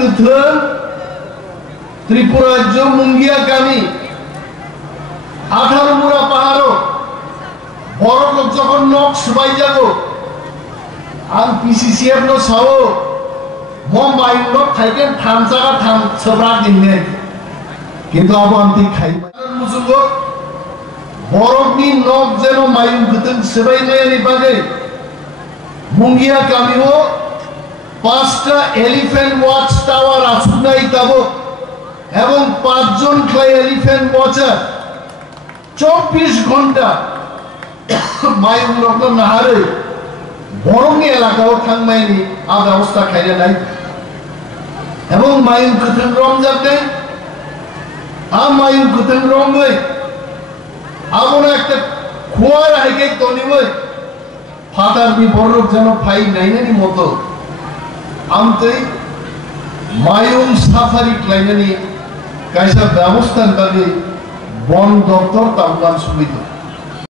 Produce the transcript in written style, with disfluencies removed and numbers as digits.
Kuthun Tripura Jo Mungia Kami Atharumura Paharo Borok Jokon Nok Subai Jago Ang PCCF no Sao Mumbai no Thaiken Thamsaka Tham Sabrak Dinne Kintu Abo Anti Khai Musugo Borok ni Nok Jeno Mayung Kuthun Subai Nayani Bage Mungia Kami ho পাঁচটা elephant watch tower আসুনাই তাবো এবং পাঁচজন ক্লাই elephant watcher 24 ঘন্টা মায়ুং রত্ন নাহারে বরঙ্গি এলাকাও থাকমাইনি আ ব্যবস্থা খাইলে নাই এবং মায়ুং কুথুন রমজান নেই মায়ুং কুথুন রমজান আমন একটা খোয়ার হাইকে তনিবই ফাটার বিবরক যেন ফাই নাইনানি মতো আমতে মায়ুং সাফারি ক্লাইনানি কাইসা ব্যবস্থার কাজে বন দপ্তর তামগান সুবিধা